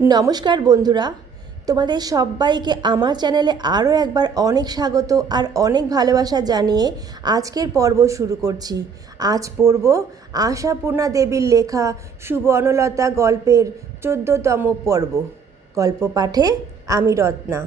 নমস্কার বন্ধুরা, তোমাদের সবাইকে আমার চ্যানেলে আরও একবার অনেক স্বাগত আর অনেক ভালোবাসা জানিয়ে আজকের পর্ব শুরু করছি। আজ পড়ব আশাপূর্ণা দেবীর লেখা সুবর্ণলতা গল্পের ১৪তম পর্ব। গল্প পাঠে আমি রত্না।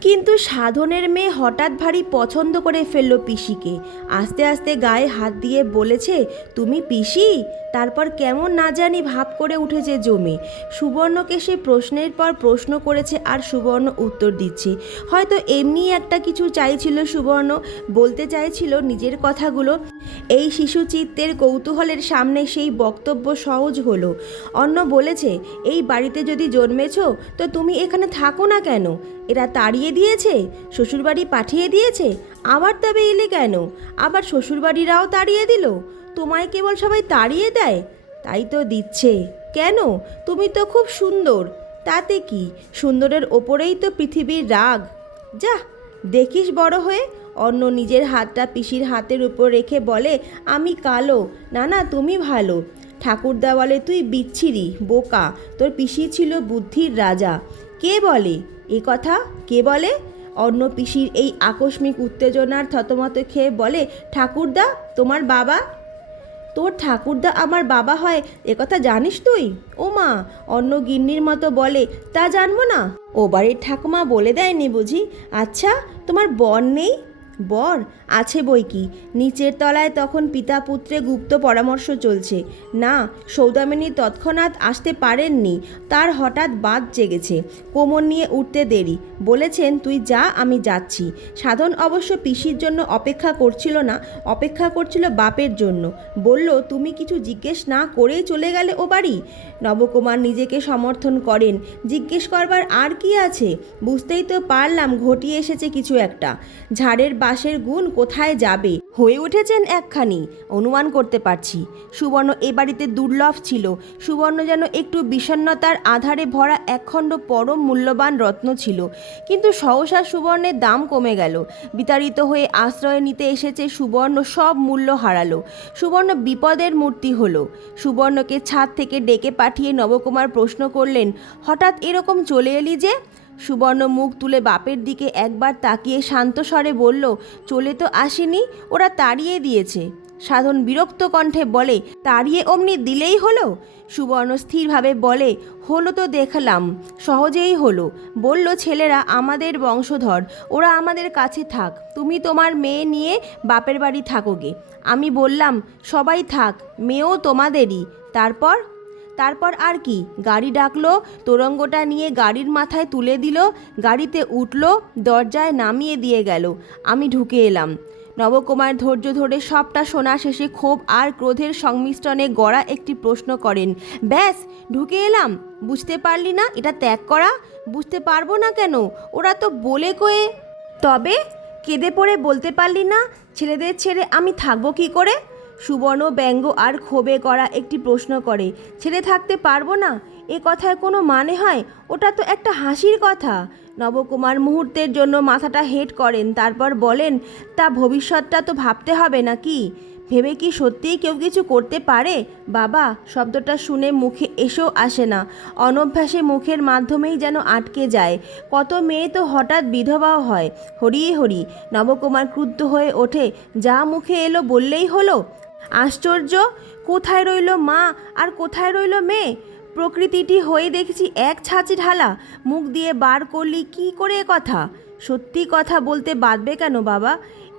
কিন্তু সাধনের মেয়ে হঠাৎ ভারী পছন্দ করে ফেলল পিসিকে। আস্তে আস্তে গায়ে হাত দিয়ে বলেছে, তুমি পিসি? তারপর কেমন না জানি ভাব করে উঠেছে জমে। সুবর্ণকে সে প্রশ্নের পর প্রশ্ন করেছে আর সুবর্ণ উত্তর দিচ্ছে। হয়তো এমনি একটা কিছু চাইছিল সুবর্ণ, বলতে চাইছিল নিজের কথাগুলো। এই শিশু চিত্তের কৌতূহলের সামনে সেই বক্তব্য সহজ হলো। অন্য বলেছে, এই বাড়িতে যদি জন্মেছ তো তুমি এখানে থাকো না কেন? এরা তাড়িয়ে দিয়েছে, শ্বশুরবাড়ি পাঠিয়ে দিয়েছে, আবার তবে এলে কেন? আবার শ্বশুরবাড়িরাও তাড়িয়ে দিল? তোমায় কেবল সবাই তাড়িয়ে দেয়? তাই তো দিচ্ছে। কেন? তুমি তো খুব সুন্দর। তাতে কি? সুন্দরের ওপরেই তো পৃথিবীর রাগ। যা দেখিস বড় হয়ে। অন্য নিজের হাতটা পিসির হাতের উপর রেখে বলে, আমি কালো। না না, তুমি ভালো। ঠাকুরদা বলে, তুই বিচ্ছিরি বোকা, তোর পিসি ছিল বুদ্ধির রাজা। কে বলে এ কথা? কে বলে? অন্য পিসির এই আকস্মিক উত্তেজনার থতমত খেয়ে বলে, ঠাকুরদা তোমার বাবা। তোর ঠাকুরদা আমার বাবা হয় এ কথা জানিস তুই? ও মা! অন্য গিন্নির মতো বলে, তা জানবো না? ও বাড়ির ঠাকুমা বলে দেয়নি বুঝি? আচ্ছা, তোমার বর নেই? বর আছে বই কি। নিচের তলায় তখন পিতা পুত্রে গুপ্ত পরামর্শ চলছে। না, সৌদামিনী তৎক্ষণাৎ আসতে পারেননি। তার হঠাৎ বাত জেগেছে, কোমর নিয়ে উঠতে দেরি। বলেছেন, তুই যা, আমি যাচ্ছি। সাধন অবশ্য পিসির জন্য অপেক্ষা করছিল না, অপেক্ষা করছিল বাপের জন্য। বলল, তুমি কিছু জিজ্ঞেস না করেই চলে গেলে ও বাড়ি? নবকুমার নিজেকে সমর্থন করেন, জিজ্ঞেস করবার আর কি আছে? বুঝতেই তো পারলাম ঘটিয়ে এসেছে কিছু একটা। ঝাড়ের বাঁশের গুণ কোথায় যাবে? হয়ে উঠেছেন একখানি, অনুমান করতে পারছি। সুবর্ণ এ বাড়িতে দুর্লভ ছিল। সুবর্ণ যেন একটু বিষণ্ণতার আধারে ভরা একখণ্ড পরম মূল্যবান রত্ন ছিল। কিন্তু সহসা সুবর্ণের দাম কমে গেল। বিতাড়িত হয়ে আশ্রয় নিতে এসেছে সুবর্ণ সব মূল্য হারালো। সুবর্ণ বিপদের মূর্তি হলো। সুবর্ণকে ছাদ থেকে ডেকে পাঠিয়ে নবকুমার প্রশ্ন করলেন, হঠাৎ এরকম চলে এলি যে? সুবর্ণ মুখ তুলে বাপের দিকে একবার তাকিয়ে শান্ত স্বরে বলল, চলে তো আসেনি, ওরা তাড়িয়ে দিয়েছে। সাধন বিরক্ত কণ্ঠে বলে, তাড়িয়ে অমনি দিলেই হলো? সুবর্ণ স্থিরভাবে বলে, হলো তো দেখলাম, সহজেই হলো। বলল, ছেলেরা আমাদের বংশধর, ওরা আমাদের কাছে থাক, তুমি তোমার মেয়ে নিয়ে বাপের বাড়ি থাকোগে। আমি বললাম, সবাই থাক, মেয়েও তোমাদেরই। তারপর? তারপর আর কি? গাড়ি ডাকলো, তোরঙ্গটা নিয়ে গাড়ির মাথায় তুলে দিল, গাড়িতে উঠল, দরজায় নামিয়ে দিয়ে গেল। আমি ঢুকে এলাম। নবকুমার ধৈর্য ধরে সবটা শোনা শেষে ক্ষোভ আর ক্রোধের সংমিশ্রণে গড়া একটি প্রশ্ন করেন, ব্যাস ঢুকে এলাম? বুঝতে পারলি না এটা ত্যাগ করা? বুঝতে পারবো না কেন? ওরা তো বলে কয়ে। তবে কেঁদে পড়ে বলতে পারলি না, ছেলেদের ছেড়ে আমি থাকবো কি করে? সুবর্ণ ব্যঙ্গ আর ক্ষোভে করা একটি প্রশ্ন করে, ছেড়ে থাকতে পারবো না? এ কথায় কোনো মানে হয়? ওটা তো একটা হাসির কথা। নবকুমার মুহূর্তের জন্য মাথাটা হেঁট করেন, তারপর বলেন, তা ভবিষ্যৎটা তো ভাবতে হবে নাকি? ভেবে কি সত্যিই কেউ কিছু করতে পারে? বাবা শব্দটা শুনে মুখে এসেও আসে না, অনভ্যাসে মুখের মাধ্যমেই যেন আটকে যায়। কত মেয়ে তো হঠাৎ বিধবাও হয়। হরি হরি! নবকুমার ক্রুদ্ধ হয়ে ওঠে, যা মুখে এলো বললেই হলো? আশ্চর্য! কোথায় রইল মা আর কোথায় রইল মেয়ে? প্রকৃতিটি হয়ে দেখেছি এক ছাঁচে ঢালা। মুখ দিয়ে বার করলি কি করে কথা? সত্যি কথা বলতে বাঁধবে কেন বাবা?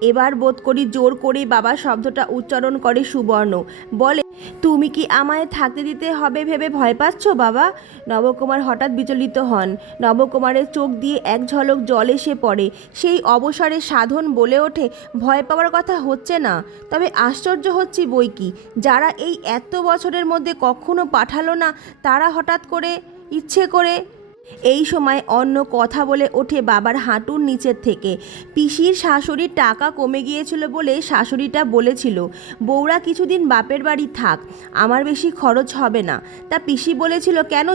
এবার বোধ করি জোর করেই বাবা শব্দটা উচ্চারণ করে সুবর্ণ। বলে, তুমি কি আমায় থাকতে দিতে হবে ভেবে ভয় পাচ্ছ বাবা? নবকুমার হঠাৎ বিচলিত হন। নবকুমারের চোখ দিয়ে এক ঝলক জল এসে পড়ে। সেই অবসরে সাধন বলে ওঠে, ভয় পাওয়ার কথা হচ্ছে না, তবে আশ্চর্য হচ্ছি বই কি, যারা এই এত বছরের মধ্যে কখনো পাঠালো না তারা হঠাৎ করে ইচ্ছে করে। এই সময় অন্য কথা বলে ওঠে বাবার হাঁটুর নিচের থেকে। পিসির শাশুড়ির টাকা কমে গিয়েছিল বলে শাশুড়িটা বলেছিল, বউরা কিছুদিন বাপের বাড়ি থাক, আমার বেশি খরচ হবে না। তা পিসি বলেছিল, কেন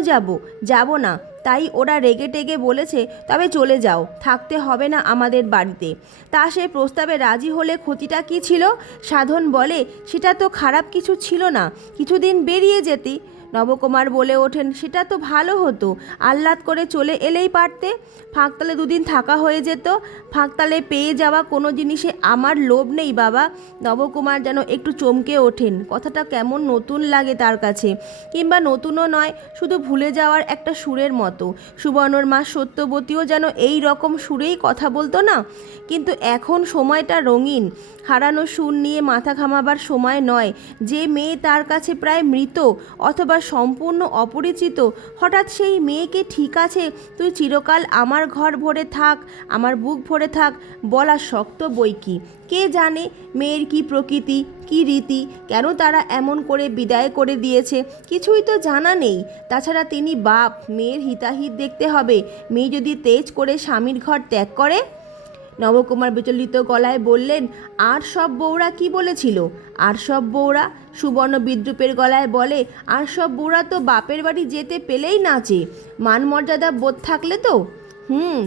যাব না। তাই ওরা রেগে টেগে বলেছে, তবে চলে যাও, থাকতে হবে না আমাদের বাড়িতে। তা সে প্রস্তাবে রাজি হলে ক্ষতিটা কি ছিল? সাধন বলে, সেটা তো খারাপ কিছু ছিল না, কিছুদিন বেরিয়ে যেতি। নবকুমার বলে ওঠেন, সেটা তো ভালো হতো, আহ্লাদ করে চলে এলেই পারতে, ফাঁকতালে দুদিন থাকা হয়ে যেত। ফাঁকতালে পেয়ে যাওয়া কোনো জিনিসে আমার লোভ নেই বাবা। নবকুমার যেন একটু চমকে ওঠেন, কথাটা কেমন নতুন লাগে তার কাছে, কিংবা নতুনও নয়, শুধু ভুলে যাওয়ার একটা সুরের মতো। সুবর্ণর মা সত্যবতীও যেন এই রকম সুরেই কথা বলতো না। কিন্তু এখন সময়টা রঙিন, হারানো সুর নিয়ে মাথা ঘামাবার সময় নয়। যে মেয়ে তার কাছে প্রায় মৃত অথবা সম্পূর্ণ অপরিচিত, হঠাৎ সেই মেয়েকে ঠিক আছে তুই চিরকাল আমার ঘর ভরে থাক, আমার বুক ভরে থাক, বলা শক্ত বই কি। কে জানে মেয়ের কি প্রকৃতি, কি রীতি, কেন তারা এমন করে বিদায় করে দিয়েছে, কিছুই তো জানা নেই। তাছাড়া তিনি বাপ, মেয়ের হিতাহিত দেখতে হবে। মেয়ে যদি তেজ করে স্বামীর ঘর ত্যাগ করে। নবকুমার বিচলিত গলায় বললেন, আর সব বউরা কি বলেছিল? আর সব বউরা? সুবর্ণ বিদ্রুপের গলায় বলে, আর সব বউরা তো বাপের বাড়ি যেতে পেলেই নাচে, মান মর্যাদা বোধ থাকলে তো।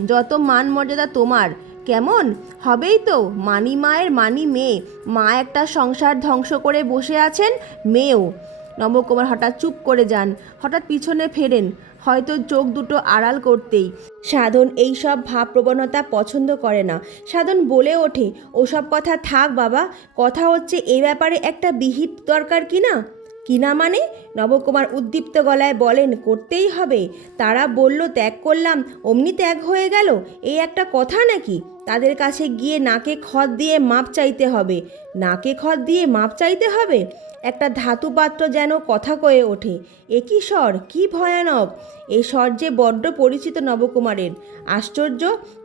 যত মান মর্যাদা তোমার। কেমন হবেই তো, মানি মায়ের মানি মেয়ে। মা একটা সংসার ধ্বংস করে বসে আছেন, মেয়েও। নবকুমার হঠাৎ চুপ করে যান, হঠাৎ পিছনে ফেরেন, হয়তো চোখ দুটো আড়াল করতেই। সাধন এই সব ভাবপ্রবণতা পছন্দ করে না। সাধন বলে ওঠে, ওসব কথা থাক বাবা, কথা হচ্ছে এ ব্যাপারে একটা বিহিত দরকার কিনা। কিনা মানে? নবকুমার উদ্দীপ্ত গলায় বলেন, করতেই হবে। তারা বলল ত্যাগ করলাম, অমনি ত্যাগ হয়ে গেল, এই একটা কথা নাকি? তাদের কাছে গিয়ে নাকে খত দিয়ে মাপ চাইতে হবে। নাকে খত দিয়ে মাপ চাইতে হবে? একটা ধাতুপাত্র যেন কথা কয়ে ওঠে। এ কি স্বর, কি ভয়ানক! এই স্বর যে বড্ড পরিচিত নবকুমারের। আশ্চর্য,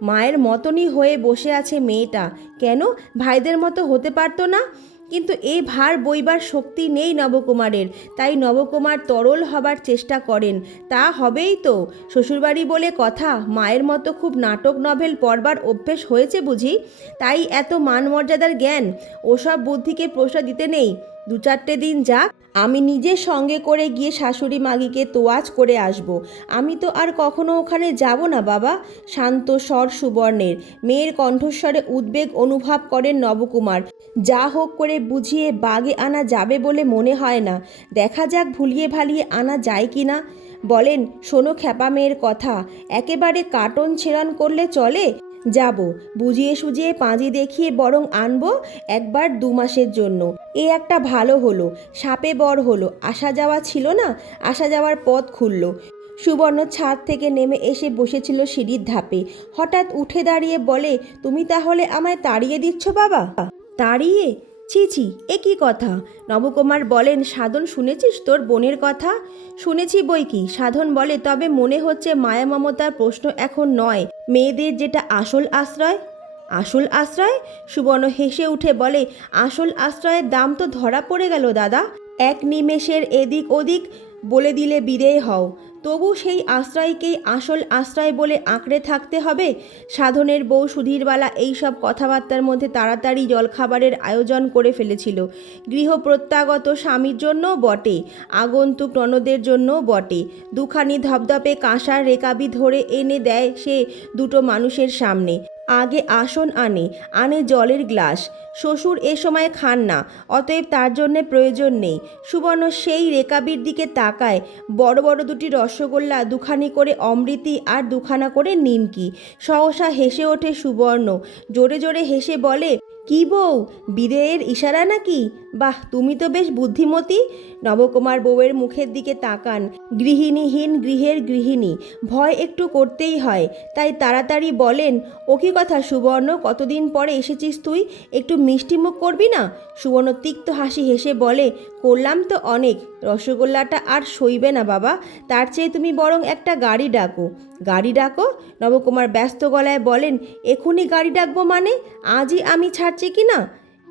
মায়ের মতনই হয়ে বসে আছে মেয়েটা। কেন ভাইদের মতো হতে পারতো না? কিন্তু এই ভার বইবার শক্তি নেই নবকুমারের, তাই নবকুমার তরল হবার চেষ্টা করেন। তা হবেই তো, শ্বশুরবাড়ি বলে কথা, মায়ের মতো খুব নাটক নভেল পড়বার অভ্যেস হয়েছে বুঝি, তাই এত মান মর্যাদার জ্ঞান। ওসব বুদ্ধিকে প্রশ্রয় দিতে নেই। 2-4 দিন যাক, আমি নিজে সঙ্গে করে গিয়ে শাশুড়ি মাগিকে তোয়াজ করে আসব। আমি তো আর কখনো ওখানে যাব না বাবা। শান্ত স্বর সুবর্ণের। মেয়ের কণ্ঠস্বরে উদ্বেগ অনুভব করেন নবকুমার। যা হোক করে বুঝিয়ে বাগে আনা যাবে বলে মনে হয় না। দেখা যাক ভুলিয়ে ভালিয়ে আনা যায় কি না। বলেন, শোনো খ্যাপা মেয়ের কথা, একেবারে কাটন ছেড়ন করলে চলে? যাব, বুঝিয়ে সুঝিয়ে পাঁজি দেখিয়ে বরং আনবো একবার 2 মাসের জন্য। এ একটা ভালো হলো, সাপে বর হলো। আসা যাওয়া ছিল না, আসা যাওয়ার পথ খুলল। সুবর্ণ ছাদ থেকে নেমে এসে বসেছিল সিঁড়ির ধাপে। হঠাৎ উঠে দাঁড়িয়ে বলে, তুমি তাহলে আমায় তাড়িয়ে দিচ্ছ বাবা? তাড়িয়ে? ছি ছি, এ কী কথা? নবকুমার বলেন, সাধন শুনেছিস তোর বোনের কথা? শুনেছি বই কি। সাধন বলে, তবে মনে হচ্ছে মায়া মমতার প্রশ্ন এখন নয়, মেয়েদের যেটা আসল আশ্রয়। আসল আশ্রয়? সুবর্ণ হেসে উঠে বলে, আসল আশ্রয়ের দাম তো ধরা পড়ে গেল দাদা। এক নিমেষের এদিক ওদিক বলে দিলে বিদেয় হও, তবু সেই আশ্রয়কেই আসল আশ্রয় বলে আঁকড়ে থাকতে হবে। সাধনের বউ সুধীরবালা এই সব কথাবার্তার মধ্যে তাড়াতাড়ি জলখাবারের আয়োজন করে ফেলেছিল। গৃহপ্রত্যাগত স্বামীর জন্যও বটে, আগন্তুক ননদের জন্যও বটে। 2খানি ধপধপে কাঁসার রেকাবি ধরে এনে দেয় সে দুটো মানুষের সামনে। আগে আসন আনে জলের গ্লাস। শ্বশুর এ সময় খান না, অতএব তার জন্যে প্রয়োজন নেই। সুবর্ণ সেই রেকাবির দিকে তাকায়। বড় বড় 2টি রসগোল্লা, 2খানি করে অমৃতি আর 2খানা করে নিমকি। সহসা হেসে ওঠে সুবর্ণ, জোরে জোরে হেসে বলে, কি বউ, বিদেয়ের ইশারা নাকি? বাহ, তুমি তো বেশ বুদ্ধিমতী। নবকুমার বউয়ের মুখের দিকে তাকান। গৃহিণীহীন গৃহের গৃহিণী, ভয় একটু করতেই হয়। তাই তাড়াতাড়ি বলেন, ও কি কথা সুবর্ণ, কতদিন পরে এসেছিস তুই, একটু মিষ্টি মুখ করবি না? সুবর্ণ তিক্ত হাসি হেসে বলে, করলাম তো অনেক, রসগোল্লাটা আর সইবে না বাবা। তার চেয়ে তুমি বরং একটা গাড়ি ডাকো। গাড়ি ডাকো? নবকুমার ব্যস্ত গলায় বলেন, এখনই গাড়ি ডাকবো মানে? আজই আমি ছাড়ছি কি না?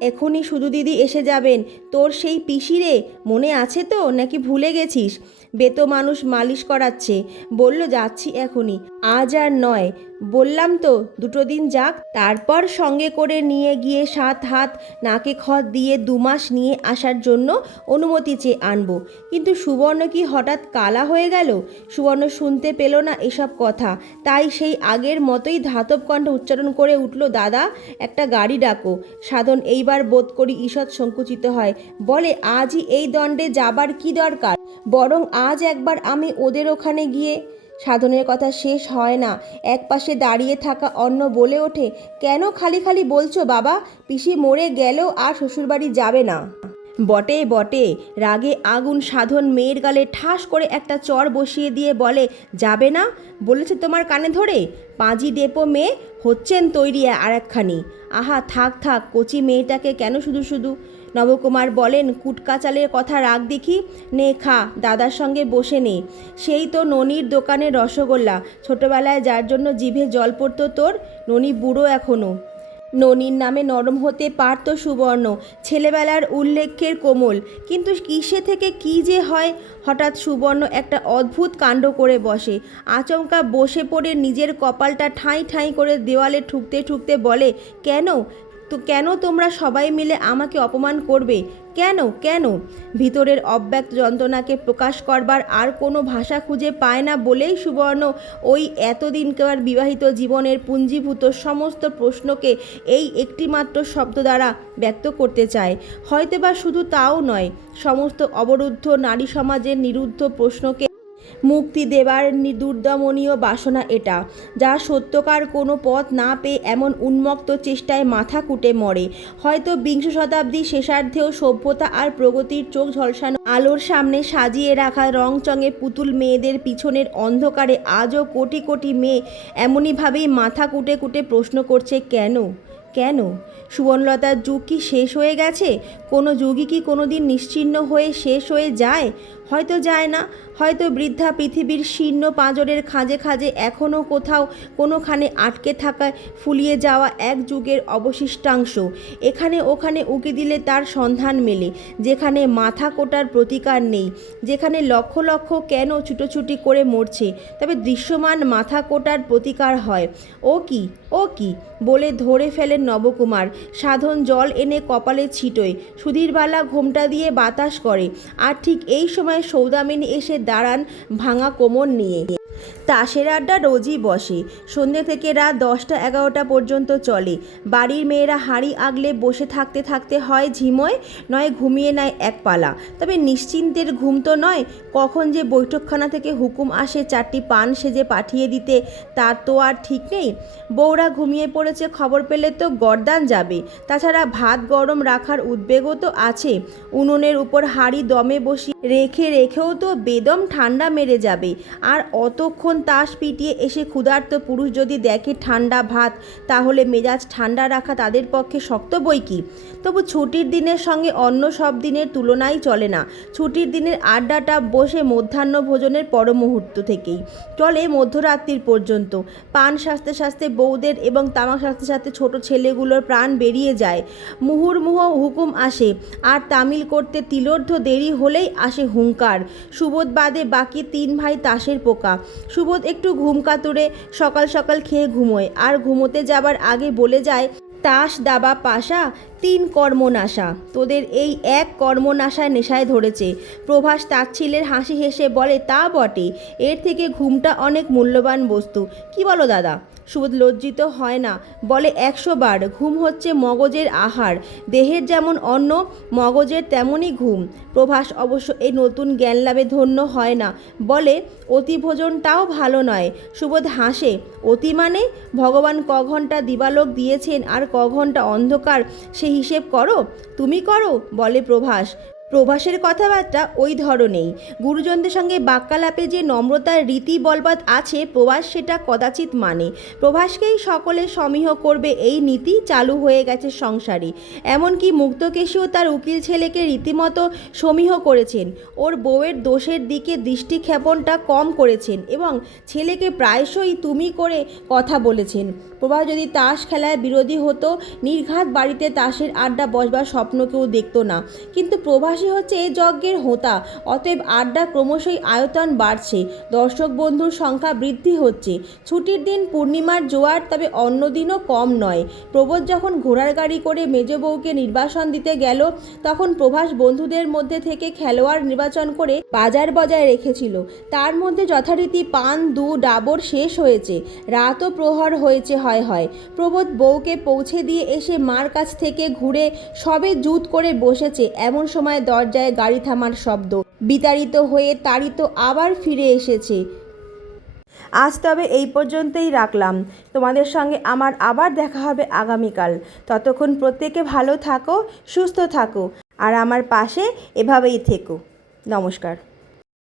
এখনই শুধু দিদি এসে যাবেন। তোর সেই পিসিরে মনে আছে তো, নাকি ভুলে গেছিস? বেতো মানুষ মালিশ করাচ্ছে, বলল যাচ্ছি এখনই। আজ আর নয়, বললাম তো 2 দিন যাক, তারপর সঙ্গে করে নিয়ে গিয়ে 7 হাত নাকে খত দিয়ে 2 মাস নিয়ে আসার জন্য অনুমতি চেয়ে আনবো। কিন্তু সুবর্ণ কি হঠাৎ কালা হয়ে গেল? সুবর্ণ শুনতে পেল না এসব কথা, তাই সেই আগের মতোই ধাতব কণ্ঠে উচ্চারণ করে উঠল, দাদা একটা গাড়ি ডাকো। সাধন এইবার বোধ করি ঈষৎ সংকুচিত হয়, বলে, আজই এই দণ্ডে যাবার কি দরকার, বরং আজ একবার আমি ওদের ওখানে গিয়ে। সাধনের কথা শেষ হয় না, একপাশে দাঁড়িয়ে থাকা অন্ন বলে ওঠে, কেন খালি খালি বলছো বাবা? পিসি মরে গেলেও আর শ্বশুরবাড়ি যাবে না। বটে বটে, রাগে আগুন সাধন মেয়ের গালে ঠাস করে একটা চড় বসিয়ে দিয়ে বলে, যাবে না বলেছে তোমার কানে ধরে? পাঁজি ডেপো মেয়ে হচ্ছেন তৈরি আর একখানি। আহা থাক থাক, কচি মেয়েটাকে কেন শুধু শুধু। নবকুমার বলেন, কুটকাচালের কথা রাগ দেখি, নে খা, দাদার সঙ্গে বসে নে। সেই তো ননির দোকানের রসগোল্লা, ছোটবেলায় যার জন্য জিভে জল পড়তো তোর। ননি বুড়ো এখনো, ননির নামে নরম হতে পারত সুবর্ণ, ছেলেবেলার উল্লেখ্যের কোমল, কিন্তু কিসে থেকে কি যে হয়। হঠাৎ সুবর্ণ একটা অদ্ভুত কাণ্ড করে বসে, আচমকা বসে পড়ে নিজের কপালটা ঠাঁই ঠাঁই করে দেওয়ালে ঠুকতে ঠুকতে বলে, কেন তোমরা সবাই মিলে আমাকে অপমান করবে? কেন কেন? ভিতরের অব্যক্ত যন্ত্রণাকে প্রকাশ করবার আর কোনো ভাষা খুঁজে পায় না বলেই সুবর্ণ ওই এতদিনকার বিবাহিত জীবনের পুঞ্জীভূত সমস্ত প্রশ্নকে এই একটিমাত্র শব্দ দ্বারা ব্যক্ত করতে চায়। হয়তোবা শুধু তাও নয়, সমস্ত অবরুদ্ধ নারী সমাজের নিরুদ্ধ প্রশ্নকে মুক্তি দেবার দুর্দমনীয় বাসনা এটা, যা সত্যকার কোনো পথ না পেয়ে এমন উন্মত্ত চেষ্টায় মাথা কুটে মরে। হয়তো 20 শতাব্দীর শেষার্ধেও সভ্যতা আর প্রগতির চোখ ঝলসানো আলোর সামনে সাজিয়ে রাখা রংচঙে পুতুল মেয়েদের পিছনের অন্ধকারে আজও কোটি কোটি মেয়ে এমনইভাবেই মাথা কুটে কুটে প্রশ্ন করছে, কেন কেন? সুবর্ণলতার যুগ কি শেষ হয়ে গেছে? কোনো যুগই কি কোনো দিন নিশ্চিহ্ন হয়ে শেষ হয়ে যায়? হয়তো যায় না, হয়তো বৃদ্ধা পৃথিবীর শীর্ণ পাঁজরের খাঁজে খাঁজে এখনও কোথাও কোনোখানে আটকে থাকা ফুলিয়ে যাওয়া এক যুগের অবশিষ্টাংশ এখানে ওখানে উকি দিলে তার সন্ধান মেলে, যেখানে মাথা কোটার প্রতিকার নেই, যেখানে লক্ষ লক্ষ কেন ছুটোছুটি করে মরছে, তবে দৃশ্যমান মাথা কোটার প্রতিকার হয়। ও কি বলে ধরে ফেলেন নবকুমার। সাধন জল এনে কপালে ছিটোয়, সুধীরবালা ঘোমটা দিয়ে বাতাস করে, আর ঠিক এই সময় সৌদামিনী এসে দাঁড়ান ভাঙা কোমর নিয়ে। তাসের আড্ডা রোজই বসে, সন্ধ্যে থেকে রাত 10টা-11টা পর্যন্ত চলে। বাড়ির মেয়েরা হাঁড়ি আগলে বসে থাকতে থাকতে হয় ঝিমোয়, নয় ঘুমিয়ে নেয় এক পালা। তবে নিশ্চিন্তের ঘুম তো নয়, কখন যে বৈঠকখানা থেকে হুকুম আসে 4টি পান সেজে পাঠিয়ে দিতে, তার তো আর ঠিক নেই। বউরা ঘুমিয়ে পড়েছে খবর পেলে তো গর্দান যাবে। তাছাড়া ভাত গরম রাখার উদ্বেগও তো আছে। উনুনের উপর হাঁড়ি দমে বসিয়ে রেখেও তো বেদম ঠান্ডা মেরে যাবে। আর অতক্ষণ তাস পিটিয়ে এসে ক্ষুধার্ত পুরুষ যদি দেখে ঠান্ডা ভাত, তাহলে মেজাজ ঠান্ডা রাখা তাদের পক্ষে শক্ত বই কি। তবু ছুটির দিনের সঙ্গে অন্য সব দিনের তুলনাই চলে না। ছুটির দিনের আড্ডাটা বসে মধ্যাহ্ন ভোজনের পর মুহূর্ত থেকেই চলে মধ্যরাত্রির পর্যন্ত। পান সাজতে সাজতে বউদের এবং তামাক সাজতে সাজতে ছোট ছেলেগুলোর প্রাণ বেরিয়ে যায়। মুহুর্মুহ হুকুম আসে, আর তামিল করতে তিলর্ধ দেরি হলেই আসে হুঙ্কার। সুবোধ বাদে বাকি 3 ভাই তাসের পোকা। সুবোধ একটু ঘুম কাতুরে সকাল সকাল খেয়ে ঘুমোয়, আর ঘুমোতে যাবার আগে বলে যায়, তাস দাবা পাশা 3 কর্মনাশা, তোদের এই এক কর্মনাশায় নেশায় ধরেছে। প্রভাস তাচ্ছিলের হাসি হেসে বলে, তা বটে, এর থেকে ঘুমটা অনেক মূল্যবান বস্তু। কি বলো দাদা? সুবোধ লজ্জিত হয় না, বলে, 100 বার, ঘুম হচ্ছে মগজের আহার। দেহের যেমন অন্ন, মগজের তেমনই ঘুম। প্রভাস অবশ্য এই নতুন জ্ঞান লাভে ধন্য হয় না, বলে, অতি ভোজনটাও ভালো নয়। সুবোধ হাসে, অতি মানে? ভগবান ক ঘন্টা দিবালোক দিয়েছেন আর ক ঘন্টা অন্ধকার, সে হিসেব করো। তুমি করো, বলে প্রভাস। প্রভাসের কথাবার্তা ওই ধরনেই। গুরুজনদের সঙ্গে বাক্যালাপে যে নম্রতার রীতি বলবৎ আছে, প্রভাস সেটা কদাচিৎ মানে। প্রভাসকেই সকলে সমীহ করবে এই নীতি চালু হয়ে গেছে সংসারে। এমনকি মুক্তকেশীও তার উকিল ছেলেকে রীতিমতো সমীহ করেছেন। ওর বউয়ের দোষের দিকে দৃষ্টিক্ষেপণটা কম করেছেন এবং ছেলেকে প্রায়শই তুমি করে কথা বলেছেন। প্রভা যদি তাস খেলায় বিরোধী হতো, নির্ঘাত বাড়িতে তাসের আড্ডা বসবার স্বপ্ন কেউ দেখতো না। কিন্তু প্রভাসই হচ্ছে এই যজ্ঞের হোতা, অতএব আড্ডা ক্রমশই আয়তন বাড়ছে, দর্শক বন্ধুর সংখ্যা বৃদ্ধি হচ্ছে। ছুটির দিন পূর্ণিমার জোয়ার, তবে অন্য দিনও কম নয়। প্রবোধ যখন ঘোড়ার গাড়ি করে মেজ বউকে নির্বাসন দিতে গেল, তখন প্রভাস বন্ধুদের মধ্যে থেকে খেলোয়াড় নির্বাচন করে বাজার বজায় রেখেছিল। তার মধ্যে যথারীতি পান ডাবর শেষ হয়েছে, রাতও প্রহর হয়েছে হয় হয়। প্রবোধ বউকে পৌঁছে দিয়ে এসে মার কাছ থেকে ঘুরে সবে জুত করে বসেছে, এমন সময় দরজায় গাড়ি থামার শব্দ। বিতাড়িত হয়ে তাড়িত আবার ফিরে এসেছে। আজ তবে এই পর্যন্তই রাখলাম। তোমাদের সঙ্গে আমার আবার দেখা হবে আগামীকাল। ততক্ষণ প্রত্যেকে ভালো থাকো, সুস্থ থাকো, আর আমার পাশে এভাবেই থেকো। নমস্কার।